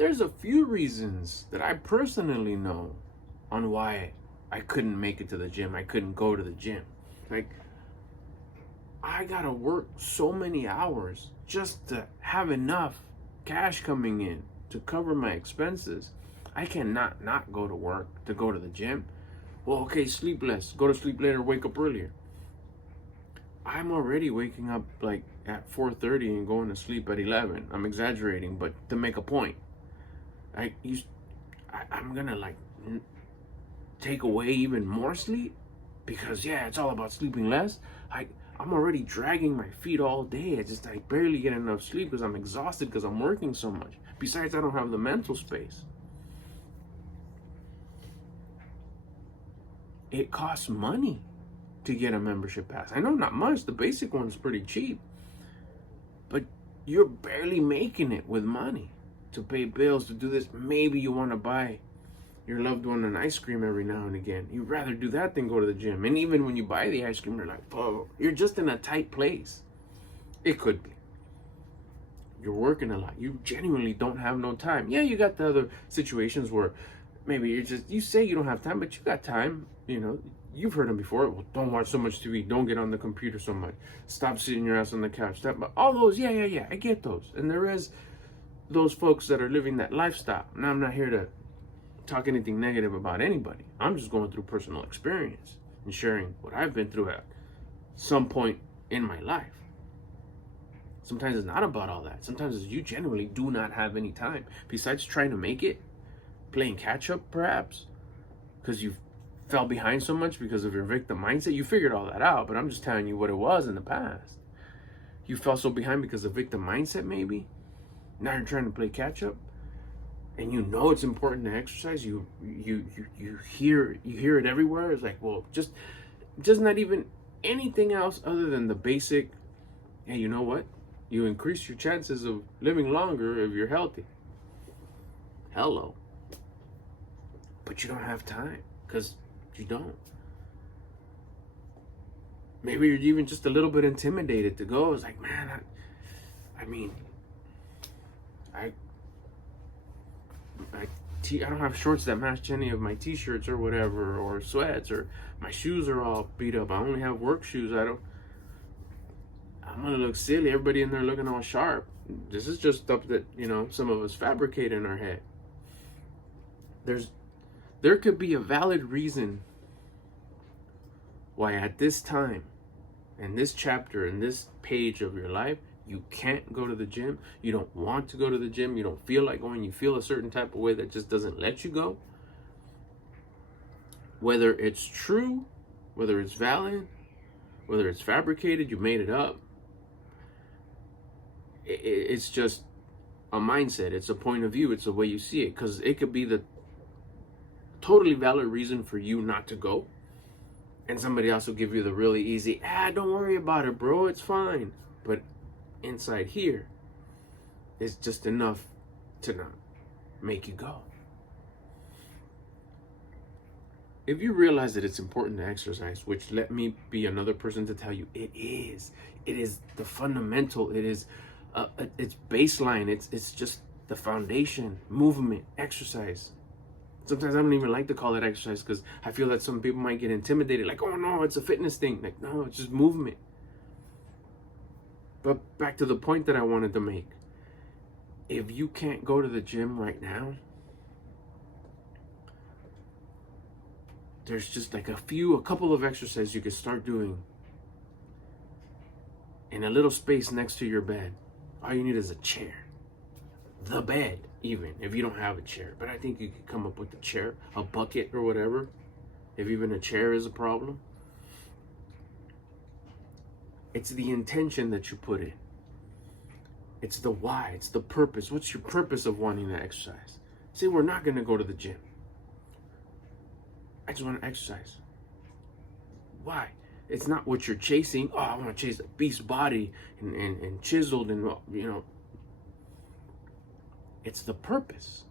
There's a few reasons that I personally know on why I couldn't make it to the gym. I couldn't go to the gym. Like, I gotta work so many hours just to have enough cash coming in to cover my expenses. I cannot not go to work to go to the gym. Well, okay, sleep less, go to sleep later, wake up earlier. I'm already waking up like at 4:30 and going to sleep at 11. I'm exaggerating, but to make a point, I'm gonna like take away even more sleep because yeah, it's all about sleeping less. I'm already dragging my feet all day. I barely get enough sleep because I'm exhausted because I'm working so much. Besides, I don't have the mental space. It costs money to get a membership pass. I know not much. The basic one's pretty cheap. But you're barely making it with money to pay bills, to do this. Maybe you want to buy your loved one an ice cream every now and again. You'd rather do that than go to the gym. And even when you buy the ice cream, you're like, oh, you're just in a tight place. It could be. You're working a lot. You genuinely don't have no time. Yeah, you got the other situations where maybe you say you don't have time, but you got time. You know, you've heard them before. Well, don't watch so much TV. Don't get on the computer so much. Stop sitting your ass on the couch. Stop. All those, yeah. I get those. And there is those folks that are living that lifestyle. Now, I'm not here to talk anything negative about anybody. I'm just going through personal experience and sharing what I've been through at some point in my life. Sometimes it's not about all that. Sometimes it's you genuinely do not have any time. Besides trying to make it, playing catch up perhaps, because you fell behind so much because of your victim mindset. You figured all that out, but I'm just telling you what it was in the past. You fell so behind because of victim mindset maybe. Now you're trying to play catch up. And you know it's important to exercise. You hear it everywhere. It's like, well, just not even anything else other than the basic. Hey, you know what? You increase your chances of living longer if you're healthy. Hello. But you don't have time because you don't. Maybe you're even just a little bit intimidated to go. It's like, man, I don't have shorts that match any of my t-shirts or whatever, or sweats, or my shoes are all beat up. I only have work shoes. I'm gonna look silly. Everybody in there looking all sharp. This is just stuff that, some of us fabricate in our head. There could be a valid reason why at this time, in this chapter, in this page of your life, you can't go to the gym. You don't want to go to the gym. You don't feel like going. You feel a certain type of way that just doesn't let you go. Whether it's true, whether it's valid, whether it's fabricated, you made it up. It's just a mindset. It's a point of view. It's the way you see it. Because it could be the totally valid reason for you not to go. And somebody else will give you the really easy, don't worry about it, bro. It's fine. But inside here is just enough to not make you go. If you realize that it's important to exercise, which let me be another person to tell you, it is the fundamental. It is it's baseline. It's just the foundation. Movement, exercise. Sometimes I don't even like to call it exercise because I feel that some people might get intimidated, like, oh no, it's a fitness thing. Like, no, it's just movement. But back to the point that I wanted to make. If you can't go to the gym right now, there's just like a couple of exercises you could start doing in a little space next to your bed. All you need is a chair. The bed, even, if you don't have a chair. But I think you could come up with a chair, a bucket or whatever, if even a chair is a problem. It's the intention that you put in. It's the why. It's the purpose. What's your purpose of wanting to exercise? Say we're not going to go to the gym. I just want to exercise. Why? It's not what you're chasing. Oh, I want to chase a beast body and chiseled and, It's the purpose.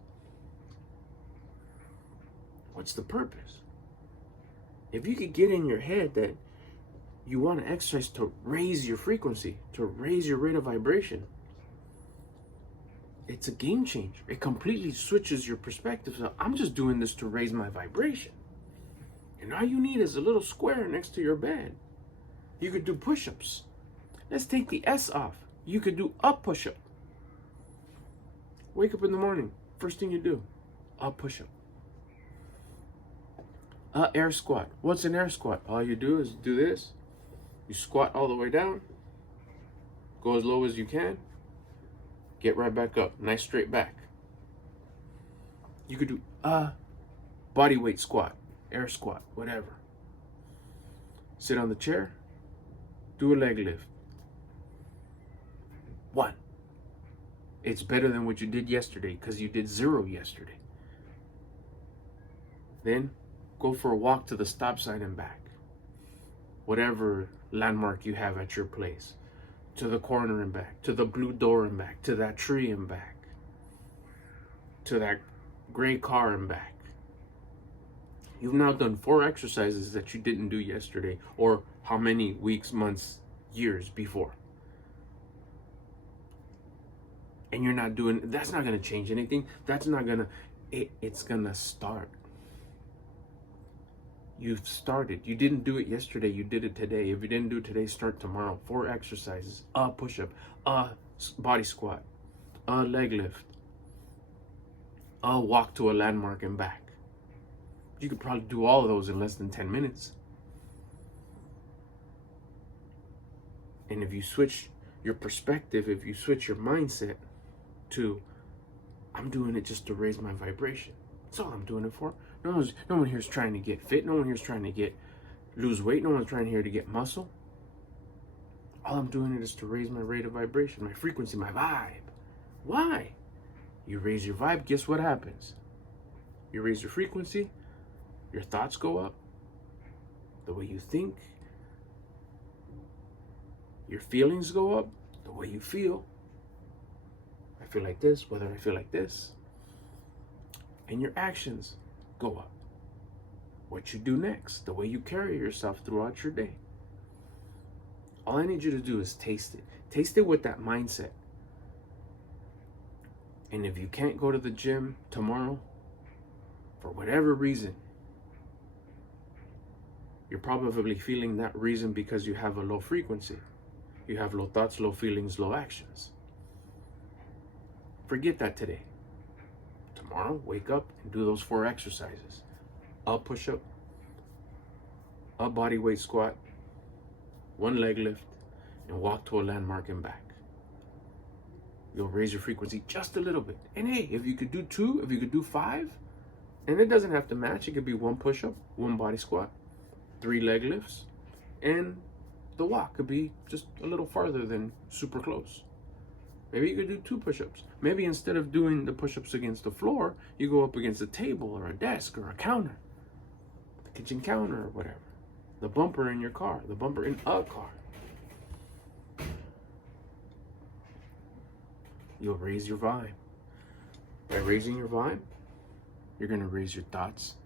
What's the purpose? If you could get in your head that you want to exercise to raise your frequency, to raise your rate of vibration, it's a game changer. It completely switches your perspective. So I'm just doing this to raise my vibration. And all you need is a little square next to your bed. You could do push-ups. Let's take the S off. You could do a push-up. Wake up in the morning. First thing you do, a push-up. A air squat. What's an air squat? All you do is do this. You squat all the way down. Go as low as you can. Get right back up. Nice straight back. You could do a body weight squat, air squat, whatever. Sit on the chair. Do a leg lift. 1. It's better than what you did yesterday because you did 0 yesterday. Then go for a walk to the stop sign and back. Whatever landmark you have at your place. To the corner and back. To the blue door and back. To that tree and back. To that gray car and back. You've now done 4 exercises that you didn't do yesterday, or how many weeks, months, years before. And you're not doing, that's not going to change anything. That's not going to, it's going to start. You've started. You didn't do it yesterday. You did it today. If you didn't do it today, start tomorrow. 4 exercises, a push-up, a body squat, a leg lift, a walk to a landmark and back. You could probably do all of those in less than 10 minutes. And if you switch your perspective, if you switch your mindset to, I'm doing it just to raise my vibration. That's all I'm doing it for. No one here is trying to get fit. No one here is trying to lose weight. No one's trying here to get muscle. All I'm doing it is to raise my rate of vibration, my frequency, my vibe. Why? You raise your vibe, guess what happens? You raise your frequency, your thoughts go up, the way you think, your feelings go up, the way you feel. I feel like this, whether I feel like this. And your actions go up. What you do next, the way you carry yourself throughout your day. All I need you to do is taste it. Taste it with that mindset. And if you can't go to the gym tomorrow, for whatever reason, you're probably feeling that reason because you have a low frequency. You have low thoughts, low feelings, low actions. Forget that today. Tomorrow, wake up and do those 4 exercises. A push-up, a body weight squat, 1 leg lift, and walk to a landmark and back. You'll raise your frequency just a little bit. And hey, if you could do 2, if you could do 5, and it doesn't have to match, it could be 1 push-up, 1 body squat, 3 leg lifts, and the walk could be just a little farther than super close. Maybe you could do 2 push-ups. Maybe instead of doing the push-ups against the floor, you go up against a table or a desk or a counter, the kitchen counter or whatever. The bumper in your car, the bumper in a car. You'll raise your vibe. By raising your vibe, you're going to raise your thoughts,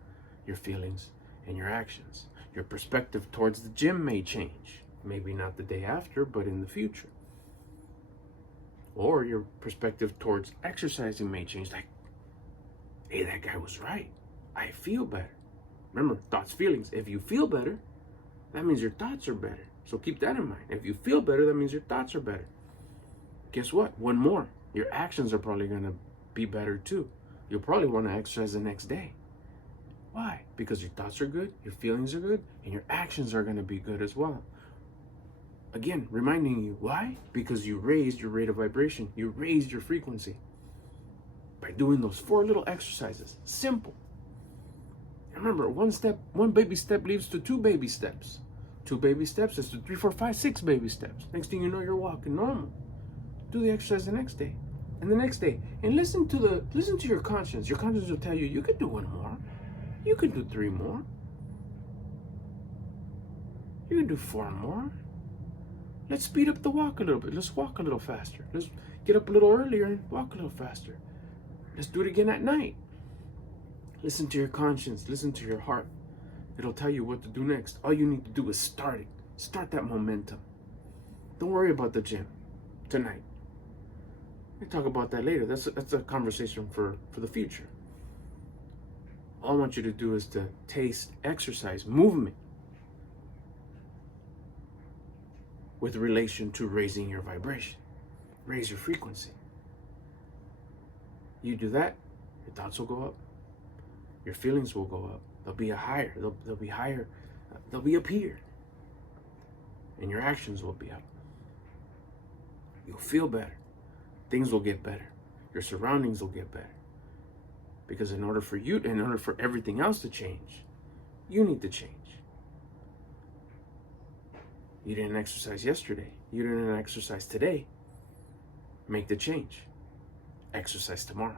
your feelings, and your actions. Your perspective towards the gym may change. Maybe not the day after, but in the future. Or your perspective towards exercising may change. Like, hey, that guy was right. I feel better. Remember, thoughts, feelings. If you feel better, that means your thoughts are better. So keep that in mind. If you feel better, that means your thoughts are better. Guess what? One more. Your actions are probably going to be better too. You'll probably want to exercise the next day. Why? Because your thoughts are good, your feelings are good, and your actions are going to be good as well. Again, reminding you, why? Because you raised your rate of vibration. You raised your frequency by doing those 4 little exercises. Simple. Remember, one baby step leads to 2 baby steps. 2 baby steps is to 3, 4, 5, 6 baby steps. Next thing you know, you're walking normal. Do the exercise the next day and the next day. And listen to your conscience. Your conscience will tell you, you could do 1 more. You could do 3 more. You can do 4 more. Let's speed up the walk a little bit. Let's walk a little faster. Let's get up a little earlier and walk a little faster. Let's do it again at night. Listen to your conscience. Listen to your heart. It'll tell you what to do next. All you need to do is start it. Start that momentum. Don't worry about the gym tonight. We talk about that later. That's a conversation for the future. All I want you to do is to taste exercise, movement, with relation to raising your vibration, raise your frequency. You do that, your thoughts will go up, your feelings will go up. They'll be higher. They'll be higher. They'll be up here, and your actions will be up. You'll feel better. Things will get better. Your surroundings will get better. Because in order for everything else to change, you need to change. You didn't exercise yesterday. You didn't exercise today. Make the change. Exercise tomorrow.